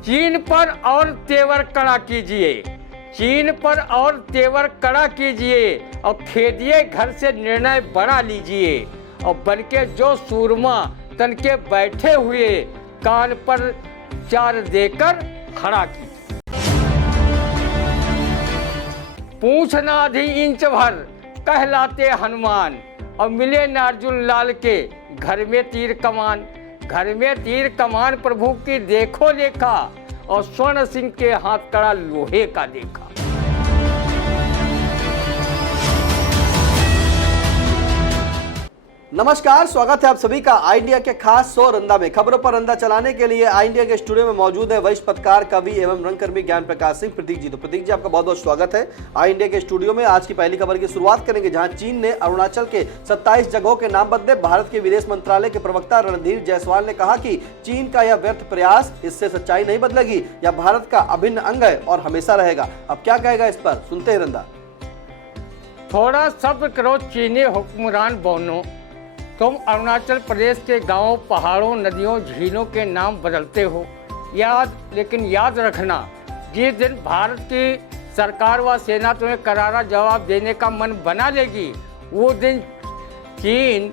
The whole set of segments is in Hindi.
चीन पर और तेवर कड़ा कीजिए, चीन पर और तेवर कड़ा कीजिए और खेदिए घर से निर्णय बड़ा लीजिए और बनके जो सूरमा तन के बैठे हुए कान पर चार देकर खड़ा कीजिए। पूछ ना आधी इंच भर कहलाते हनुमान और मिले न अर्जुन लाल के घर में तीर कमान। घर में तीर कमान प्रभु की देखो लेखा और स्वर्ण सिंह के हाथ कड़ा लोहे का देखा। नमस्कार, स्वागत है आप सभी का आई इंडिया के खास शो रंदा में। खबरों पर रंदा चलाने के लिए आई इंडिया के स्टूडियो में मौजूद है वरिष्ठ पत्रकार, कवि एवं रंगकर्मी ज्ञान प्रकाश सिंह प्रतीक जी। तो प्रतीक जी, आपका बहुत बहुत स्वागत है आई इंडिया के स्टूडियो में। आज की पहली खबर की शुरुआत करेंगे जहां चीन ने अरुणाचल के 27 जगहों के नाम बदले। भारत के विदेश मंत्रालय के प्रवक्ता रणधीर जायसवाल ने कहा कि चीन का यह व्यर्थ प्रयास, इससे सच्चाई नहीं बदलेगी, यह भारत का अभिन्न अंग है और हमेशा रहेगा। अब क्या कहेगा इस पर, सुनते हैं रंदा। थोड़ा सब्र करो चीनी हुक्मरान बोनो, तुम अरुणाचल प्रदेश के गांवों, पहाड़ों, नदियों, झीलों के नाम बदलते हो। लेकिन याद रखना, जिस दिन भारत की सरकार व सेना तुम्हें करारा जवाब देने का मन बना लेगी, वो दिन चीन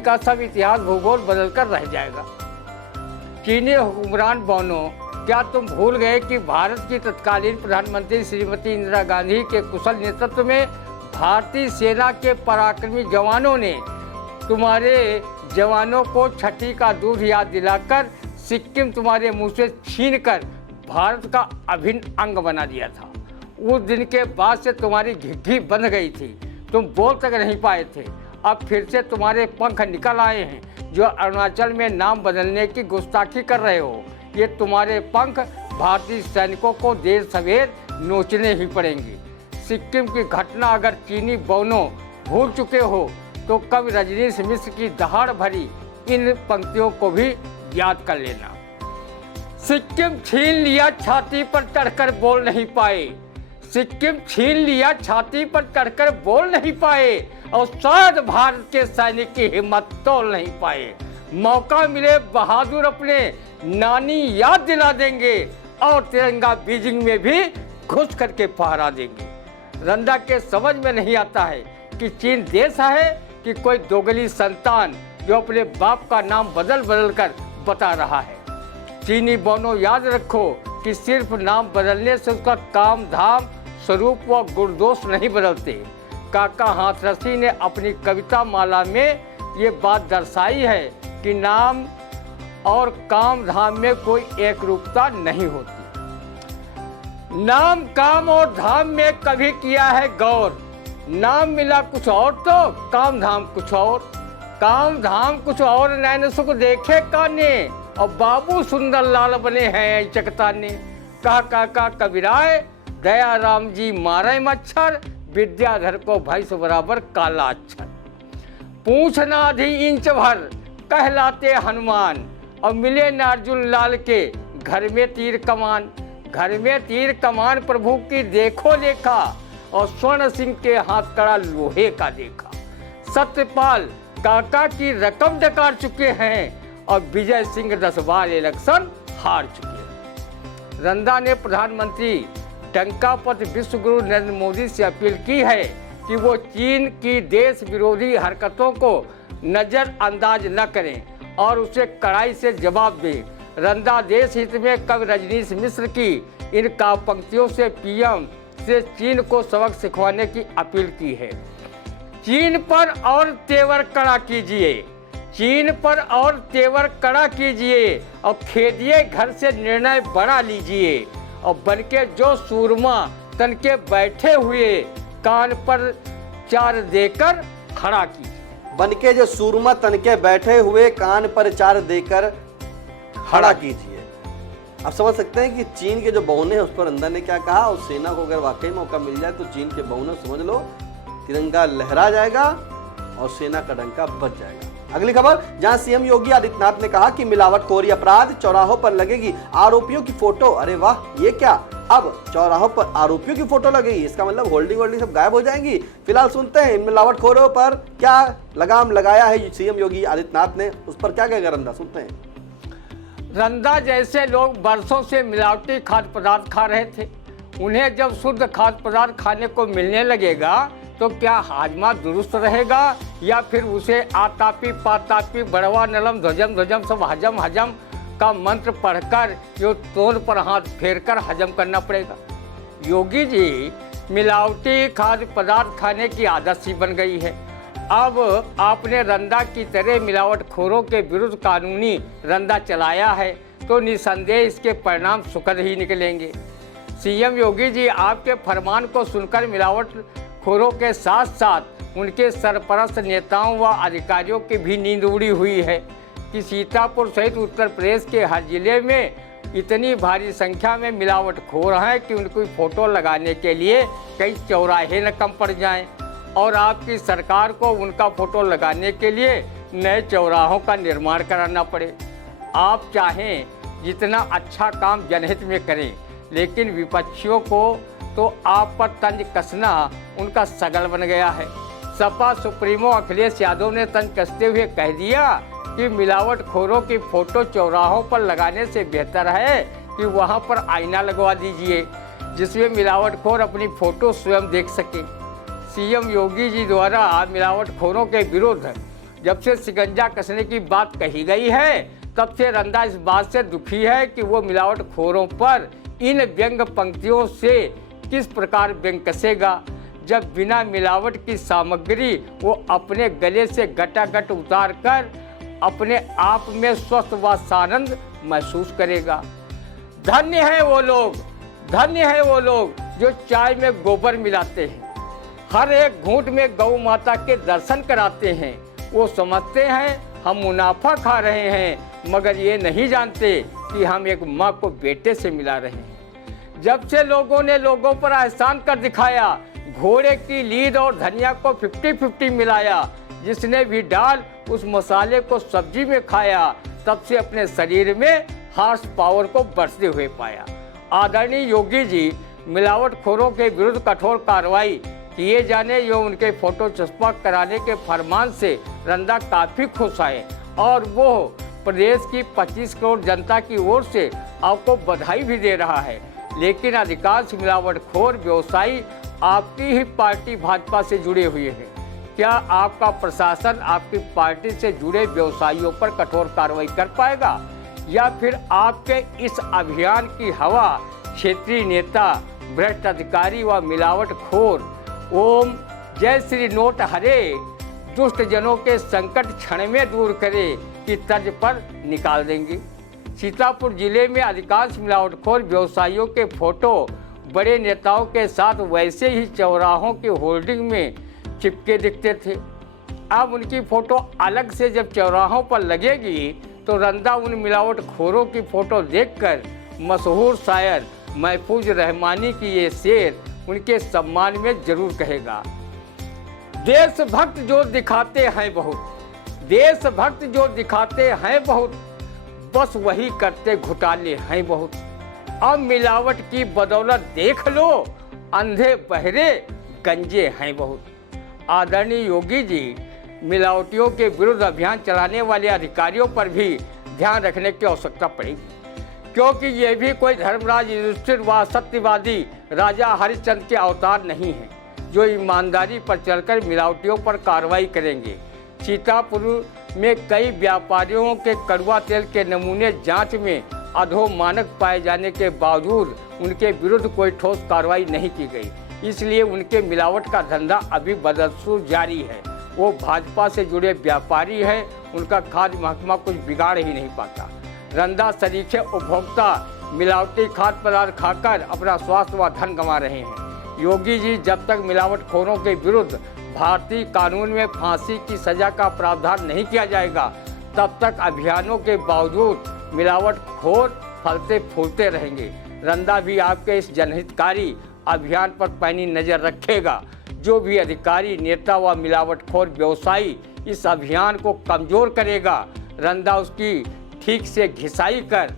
का सब इतिहास भूगोल बदल कर रह जाएगा। चीनी हुक्मरान बनो, क्या तुम भूल गए कि भारत की तत्कालीन प्रधानमंत्री श्रीमती इंदिरा गांधी के कुशल नेतृत्व में भारतीय सेना के पराक्रमी जवानों ने तुम्हारे जवानों को छठी का दूध याद दिलाकर सिक्किम तुम्हारे मुंह से छीनकर भारत का अभिन्न अंग बना दिया था। उस दिन के बाद से तुम्हारी घिघी बंध गई थी, तुम बोल तक नहीं पाए थे। अब फिर से तुम्हारे पंख निकल आए हैं जो अरुणाचल में नाम बदलने की गुस्ताखी कर रहे हो। ये तुम्हारे पंख भारतीय सैनिकों को देर सवेर नोचने ही पड़ेंगे। सिक्किम की घटना अगर चीनी बौनों भूल चुके हो तो कवि रजनीश मिश्र की दहाड़ भरी इन पंक्तियों को भी याद कर लेना। सिक्किम छीन लिया छाती पर चढ़कर बोल नहीं पाए, सिक्किम छीन लिया छाती पर चढ़कर बोल नहीं पाए और शायद भारत के सैनिक की हिम्मत तोल नहीं पाए। मौका मिले बहादुर अपने नानी याद दिला देंगे और तिरंगा बीजिंग में भी घुस करके फहरा देंगे। रंदा के समझ में नहीं आता है कि चीन देश है कि कोई दोगली संतान जो अपने बाप का नाम बदल बदल कर बता रहा है। चीनी बौनों, याद रखो कि सिर्फ नाम बदलने से उसका काम धाम, स्वरूप व गुणदोष नहीं बदलते। काका हाथरसी ने अपनी कविता माला में ये बात दर्शाई है कि नाम और काम धाम में कोई एक रूपता नहीं होती। नाम, काम और धाम में कभी किया है गौर, नाम मिला कुछ और तो काम धाम कुछ और, काम धाम कुछ और। नैन सुख देखे काने और बाबू सुंदर लाल बने हैं चकताने। कहा काका कबीराय, दया राम जी मारे मच्छर, विद्याधर को भैंस बराबर काला अक्षर। पूछ ना आधी इंच भर कहलाते हनुमान और मिले न अर्जुन लाल के घर में तीर कमान। घर में तीर कमान प्रभु की देखो लेखा और स्वर्ण सिंह के हाथ कड़ा लोहे का देखा। सत्यपाल काका की रकम डकार चुके हैं और विजय सिंह 10 बार इलेक्शन हार चुके हैं। रंदा ने प्रधानमंत्री टंकापत विश्व गुरु नरेंद्र मोदी से अपील की है कि वो चीन की देश विरोधी हरकतों को नजरअंदाज न करें और उसे कड़ाई से जवाब दें। रंदा देश हित में कवि रजनीश मिश्र की इन काव्य पंक्तियों से पीएम से चीन को सबक सिखवाने की अपील की है। चीन पर और तेवर कड़ा कीजिए, चीन पर और तेवर कड़ा कीजिए और खेदिए घर से निर्णय बड़ा लीजिए और बनके जो सूरमा तन के बैठे हुए कान पर चार देकर खड़ा कीजिए। बनके जो सूरमा तन के बैठे हुए कान पर चार देकर खड़ा कीजिए। आप समझ सकते हैं कि चीन के जो बहुने हैं उस पर अंदर ने क्या कहा। और सेना को अगर वाकई मौका मिल जाए तो चीन के बहुने समझ लो तिरंगा लहरा जाएगा और सेना का डंका बच जाएगा। अगली खबर, जहां सीएम योगी आदित्यनाथ ने कहा कि मिलावटखोरी अपराध, चौराहों पर लगेगी आरोपियों की फोटो। अरे वाह, ये क्या, अब चौराहों पर आरोपियों की फोटो लगेगी, इसका मतलब होल्डिंग वोल्डिंग सब गायब हो जाएंगी। फिलहाल सुनते हैं इन मिलावटखोरों पर क्या लगाम लगाया है सीएम योगी आदित्यनाथ ने, उस पर क्या कहेगा रंदा, सुनते हैं। रंदा जैसे लोग बरसों से मिलावटी खाद्य पदार्थ खा रहे थे, उन्हें जब शुद्ध खाद्य पदार्थ खाने को मिलने लगेगा तो क्या हाजमा दुरुस्त रहेगा या फिर उसे आतापी पातापी बड़वा नलम ध्वजम ध्वजम सब हजम हजम का मंत्र पढ़कर जो तोड़ पर हाथ फेरकर हजम करना पड़ेगा। योगी जी, मिलावटी खाद्य पदार्थ खाने की आदत सी बन गई है। अब आपने रंदा की तरह मिलावटखोरों के विरुद्ध कानूनी रंदा चलाया है तो निसंदेह इसके परिणाम सुखद ही निकलेंगे। सीएम योगी जी, आपके फरमान को सुनकर मिलावटखोरों के साथ साथ उनके सरपरस्त नेताओं व अधिकारियों की भी नींद उड़ी हुई है कि सीतापुर सहित उत्तर प्रदेश के हर जिले में इतनी भारी संख्या में मिलावटखोर हैं कि उनकी फ़ोटो लगाने के लिए कई चौराहे न कम पड़ जाएं और आपकी सरकार को उनका फ़ोटो लगाने के लिए नए चौराहों का निर्माण कराना पड़े। आप चाहें जितना अच्छा काम जनहित में करें, लेकिन विपक्षियों को तो आप पर तंज कसना उनका सगल बन गया है। सपा सुप्रीमो अखिलेश यादव ने तंज कसते हुए कह दिया कि मिलावटखोरों की फ़ोटो चौराहों पर लगाने से बेहतर है कि वहां पर आईना लगवा दीजिए जिसमें मिलावटखोर अपनी फ़ोटो स्वयं देख सके। सीएम योगी जी द्वारा मिलावटखोरों के विरुद्ध जब से शिकंजा कसने की बात कही गई है, तब से रंदा इस बात से दुखी है कि वो मिलावटखोरों पर इन व्यंग पंक्तियों से किस प्रकार व्यंग कसेगा, जब बिना मिलावट की सामग्री वो अपने गले से गटागट उतार कर अपने आप में स्वस्थ व सानंद महसूस करेगा। धन्य है वो लोग, धन्य है वो लोग जो चाय में गोबर मिलाते हैं, हर एक घूंट में गौ माता के दर्शन कराते हैं। वो समझते हैं हम मुनाफा खा रहे हैं, मगर ये नहीं जानते कि हम एक माँ को बेटे से मिला रहे हैं। जब से लोगों ने लोगों पर एहसान कर दिखाया, घोड़े की लीद और धनिया को 50-50 मिलाया, जिसने भी डाल उस मसाले को सब्जी में खाया, तब से अपने शरीर में हार्स पावर को बढ़ते हुए पाया। आदरणीय योगी जी, मिलावटखोरों के विरुद्ध कठोर कार्रवाई किए जाने जो उनके फोटो चस्पा कराने के फरमान से रंदा काफ़ी खुश आए और वो प्रदेश की 25 करोड़ जनता की ओर से आपको बधाई भी दे रहा है। लेकिन अधिकांश मिलावटखोर व्यवसायी आपकी ही पार्टी भाजपा से जुड़े हुए हैं। क्या आपका प्रशासन आपकी पार्टी से जुड़े व्यवसायियों पर कठोर कार्रवाई कर पाएगा या फिर आपके इस अभियान की हवा क्षेत्रीय नेता, भ्रष्ट अधिकारी व मिलावटखोर ओम जय श्री नोट हरे दुष्ट जनों के संकट क्षण में दूर करे की तर्ज पर निकाल देंगे? सीतापुर जिले में अधिकांश मिलावटखोर व्यवसायियों के फोटो बड़े नेताओं के साथ वैसे ही चौराहों की होर्डिंग में चिपके दिखते थे। अब उनकी फ़ोटो अलग से जब चौराहों पर लगेगी तो रंदा उन मिलावटखोरों की फ़ोटो देखकर मशहूर शायर महफूज रहमानी की ये शेर उनके सम्मान में जरूर कहेगा। देशभक्त जो दिखाते हैं बहुत, देशभक्त जो दिखाते हैं बहुत, बस वही करते घोटाले हैं बहुत। अब मिलावट की बदौलत देख लो, अंधे बहरे गंजे हैं बहुत। आदरणीय योगी जी, मिलावटियों के विरुद्ध अभियान चलाने वाले अधिकारियों पर भी ध्यान रखने की आवश्यकता पड़ेगी, क्योंकि ये भी कोई धर्मराज युधिष्ठिर व सत्यवादी राजा हरिश्चंद्र के अवतार नहीं हैं जो ईमानदारी पर चलकर मिलावटियों पर कार्रवाई करेंगे। सीतापुर में कई व्यापारियों के कड़वा तेल के नमूने जांच में अधोमानक पाए जाने के बावजूद उनके विरुद्ध कोई ठोस कार्रवाई नहीं की गई, इसलिए उनके मिलावट का धंधा अभी बदस्तूर जारी है। वो भाजपा से जुड़े व्यापारी हैं, उनका खाद्य महकमा कुछ बिगाड़ ही नहीं पाता। रंदा सरीखे उपभोक्ता मिलावटी खाद्य पदार्थ खाकर अपना स्वास्थ्य व धन गंवा रहे हैं। योगी जी, जब तक मिलावटखोरों के विरुद्ध भारतीय कानून में फांसी की सजा का प्रावधान नहीं किया जाएगा, तब तक अभियानों के बावजूद मिलावटखोर फलते फूलते रहेंगे। रंदा भी आपके इस जनहितकारी अभियान पर पैनी नज़र रखेगा। जो भी अधिकारी, नेता व मिलावटखोर व्यवसायी इस अभियान को कमज़ोर करेगा, रंदा उसकी ठीक से घिसाई कर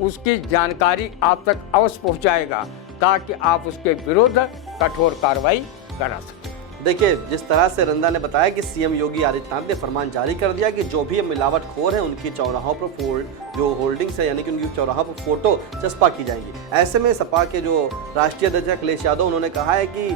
उसकी जानकारी आप तक अवश्य पहुंचाएगा ताकि आप उसके विरुद्ध कठोर कार्रवाई करा सकें। देखिए, जिस तरह से रंदा ने बताया कि सीएम योगी आदित्यनाथ ने फरमान जारी कर दिया कि जो भी मिलावटखोर है उनकी चौराहों पर जो होल्डिंग्स है यानी कि उनकी चौराहों पर फोटो चस्पा की जाएंगी। ऐसे में सपा के जो राष्ट्रीय अध्यक्ष अखिलेश यादव उन्होंने कहा है कि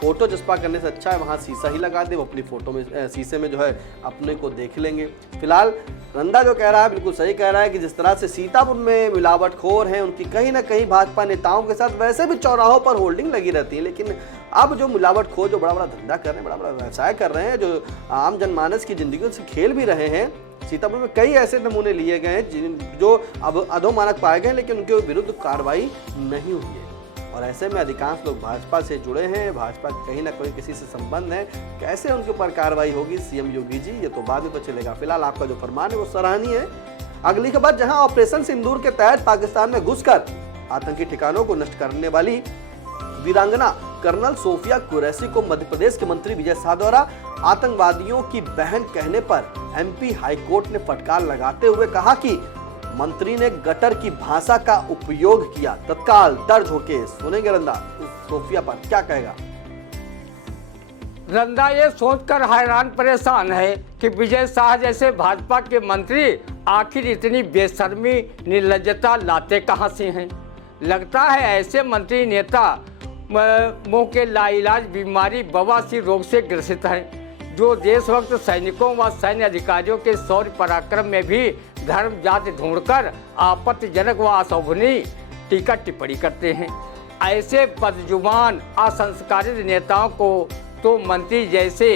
फोटो चस्पा करने से अच्छा है वहाँ शीशा ही लगा दे, वो अपनी फोटो में शीशे में जो है अपने को देख लेंगे। फिलहाल रंदा जो कह रहा है बिल्कुल सही कह रहा है कि जिस तरह से सीतापुर में मिलावटखोर हैं उनकी कहीं ना कहीं भाजपा नेताओं के साथ वैसे भी चौराहों पर होल्डिंग लगी रहती है, लेकिन अब जो मिलावटखोर जो बड़ा बड़ा धंधा कर रहे हैं, बड़ा बड़ा व्यवसाय कर रहे हैं, जो आम जनमानस की जिंदगी से खेल भी रहे हैं, सीतापुर में कई ऐसे नमूने लिए गए हैं जो अब अधोमानक पाए गए लेकिन उनके विरुद्ध कार्रवाई नहीं हुई है। और ऐसे में अधिकांश लोग भाजपा से जुड़े हैं, भाजपा कहीं ना कहीं किसी से संबंध है, कैसे उनके ऊपर कार्रवाई होगी सीएम योगी जी, ये तो बाद में पता चलेगा। फिलहाल आपका जो फरमान है वो सराहनीय है। अगली खबर, जहां ऑपरेशन सिंदूर के तहत पाकिस्तान में घुसकर आतंकी ठिकानों को नष्ट करने वाली वीरांगना कर्नल सोफिया कुरैशी को मध्य प्रदेश के मंत्री विजय शाह द्वारा आतंकवादियों की बहन कहने पर एमपी हाईकोर्ट ने फटकार लगाते हुए कहा कि मंत्री ने गटर की भाषा का उपयोग किया, तत्काल दर्ज हो केस। सुनेंगे रंदा सोफिया पर क्या कहेगा। रंदा ये सोचकर हैरान परेशान है कि विजय शाह जैसे भाजपा के मंत्री आखिर इतनी बेशर्मी निर्लज्जता लाते कहां से हैं। लगता है ऐसे मंत्री नेता मुंह के लाइलाज बीमारी बवासीर रोग से ग्रसित हैं, जो देशभक्त सैनिकों व सैन्य अधिकारियों के शौर्य पराक्रम में भी धर्म जाति ढूंढकर आपत्तिजनक व अशोभनीय टीका टिप्पणी करते हैं। ऐसे बदजुबान असंस्कारित नेताओं को तो मंत्री जैसे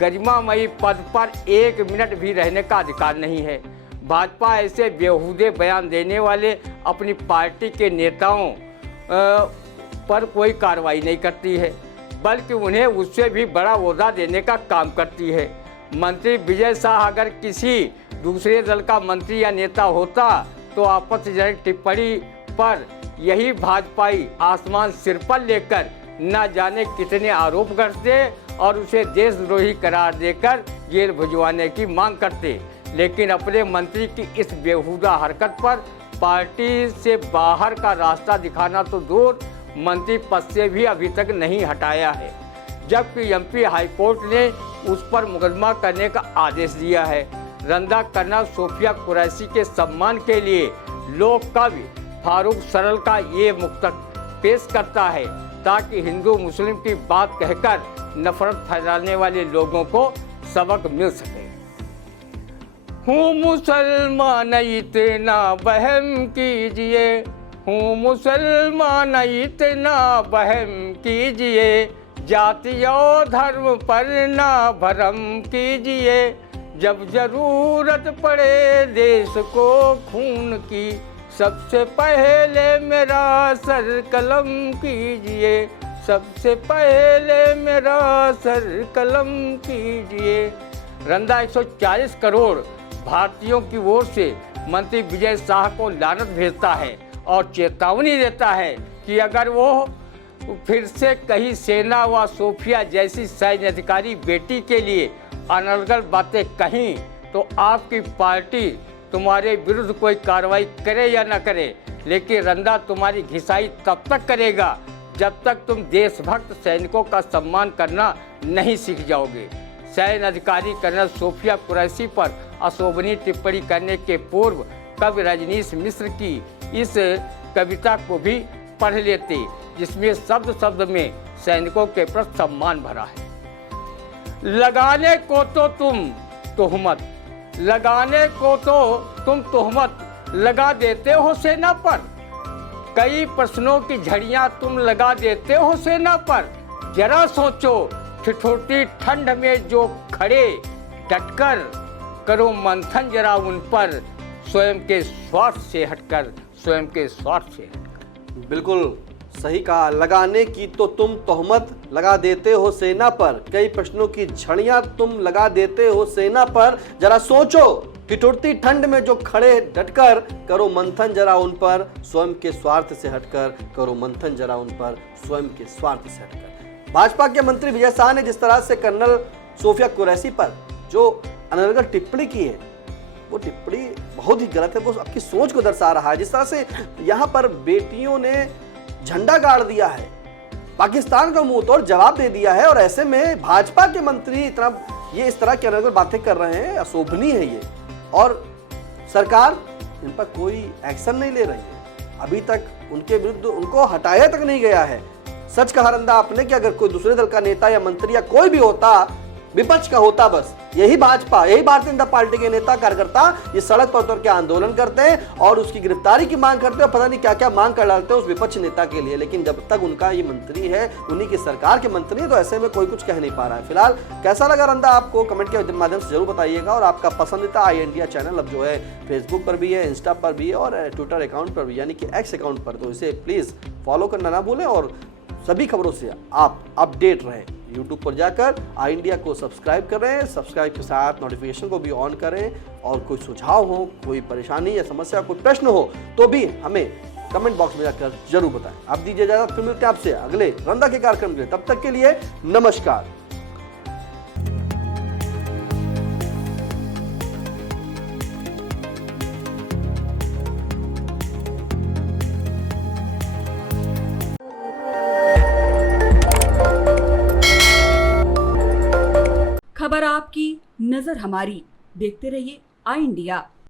गरिमामयी पद पर 1 मिनट भी रहने का अधिकार नहीं है। भाजपा ऐसे बेहूदे बयान देने वाले अपनी पार्टी के नेताओं पर कोई कार्रवाई नहीं करती है, बल्कि उन्हें उससे भी बड़ा ओहदा देने का काम करती है। मंत्री विजय शाह अगर किसी दूसरे दल का मंत्री या नेता होता तो आपत्तिजनक टिप्पणी पर यही भाजपाई आसमान सिर पर लेकर न जाने कितने आरोप करते और उसे देशद्रोही करार देकर जेल भिजवाने की मांग करते, लेकिन अपने मंत्री की इस बेहुदा हरकत पर पार्टी से बाहर का रास्ता दिखाना तो दूर, मंत्री पद से भी अभी तक नहीं हटाया है, जबकि एमपी हाईकोर्ट ने उस पर मुकदमा करने का आदेश दिया है। रंदा कर्नल सोफिया कुरैशी के सम्मान के लिए लोक कवि फारूक सरल का ये मुक्तक पेश करता है, ताकि हिंदू मुस्लिम की बात कहकर नफरत फैलाने वाले लोगों को सबक मिल सके। हूँ मुसलमान इतना वहम कीजिए, हूँ मुसलमान इतना वहम कीजिए, जाति और धर्म पर ना भरम कीजिए, जब जरूरत पड़े देश को खून की, सबसे पहले मेरा सर कलम कीजिए, सबसे पहले मेरा सर कलम कीजिए। रंदा 140 करोड़ भारतीयों की ओर से मंत्री विजय शाह को लानत भेजता है और चेतावनी देता है कि अगर वो फिर से कहीं सेना व सोफिया जैसी सैन्य अधिकारी बेटी के लिए अनर्गल बातें कहीं तो आपकी पार्टी तुम्हारे विरुद्ध कोई कार्रवाई करे या न करे, लेकिन रंदा तुम्हारी घिसाई तब तक करेगा जब तक तुम देशभक्त सैनिकों का सम्मान करना नहीं सीख जाओगे। सैन्य अधिकारी कर्नल सोफिया कुरैशी पर अशोभनीय टिप्पणी करने के पूर्व कवि रजनीश मिश्र की इस कविता को भी पढ़ लेते, जिसमें शब्द शब्द में सैनिकों के प्रति सम्मान भरा है। लगाने को तो तुम तोहमत, लगाने को तो तुम तोहमत लगा देते हो सेना पर, कई प्रश्नों की झड़ियां तुम लगा देते हो सेना पर, जरा सोचो ठिठुरती ठंड में जो खड़े डटकर, करो मंथन जरा उन पर स्वयं के स्वार्थ से हटकर, स्वयं के स्वार्थ से हटकर। बिल्कुल सही कहा, लगाने की तो तुम तोहमत लगा देते हो सेना पर, कई प्रश्नों की झड़ियां तुम लगा देते हो सेना पर, जरा सोचो ठिठुरती ठंड में जो खड़े डटकर, करो मंथन जरा उन पर स्वयं के स्वार्थ से हटकर, करो मंथन जरा उन पर स्वयं के स्वार्थ से हटकर। भाजपा के मंत्री विजय शाह ने जिस तरह से कर्नल सोफिया कुरैशी पर जो अनर्गल टिप्पणी की है, वो टिप्पणी बहुत ही गलत है, वो आपकी सोच को दर्शा रहा है। जिस तरह से यहाँ पर बेटियों ने झंडा गाड़ दिया है, पाकिस्तान का मुंह तोड़ जवाब दे दिया है। और ऐसे में भाजपा के मंत्री ये इस तरह की अनर्गल बातें कर रहे हैं, अशोभनीय है ये। और सरकार इन पर कोई एक्शन नहीं ले रही है, अभी तक उनके विरुद्ध उनको हटाया तक नहीं गया है। सच कहा रंदा आपने कि अगर कोई दूसरे दल का नेता या मंत्री या कोई भी होता, विपक्ष का होता, बस यही भाजपा, यही भारतीय जनता पार्टी के नेता कार्यकर्ता ये सड़क पर उतर के आंदोलन करते हैं और उसकी गिरफ्तारी की मांग करते हैं, पता नहीं क्या क्या मांग कर डालते हैं उस विपक्ष नेता के लिए। लेकिन जब तक उनका ये मंत्री है, उन्हीं की सरकार के मंत्री है, तो ऐसे में कोई कुछ कह नहीं पा रहा है। फिलहाल कैसा लगा रंदा आपको, कमेंट के माध्यम से जरूर बताइएगा। और आपका पसंदीदा आई इंडिया चैनल अब जो है फेसबुक पर भी है, इंस्टा पर भी है और ट्विटर अकाउंट पर भी, यानी कि एक्स अकाउंट पर, तो इसे प्लीज फॉलो करना ना भूलें और सभी खबरों से आप अपडेट रहें। यूट्यूब पर जाकर आई इंडिया को सब्सक्राइब करें, सब्सक्राइब के साथ नोटिफिकेशन को भी ऑन करें। और कोई सुझाव हो, कोई परेशानी या समस्या, कोई प्रश्न हो तो भी हमें कमेंट बॉक्स में जाकर जरूर बताएं। आप दीजिए इजाजत, फिर मिलते हैं आपसे अगले रंदा के कार्यक्रम के लिए। तब तक के लिए नमस्कार। खबर आपकी, नजर हमारी। देखते रहिए आई इंडिया।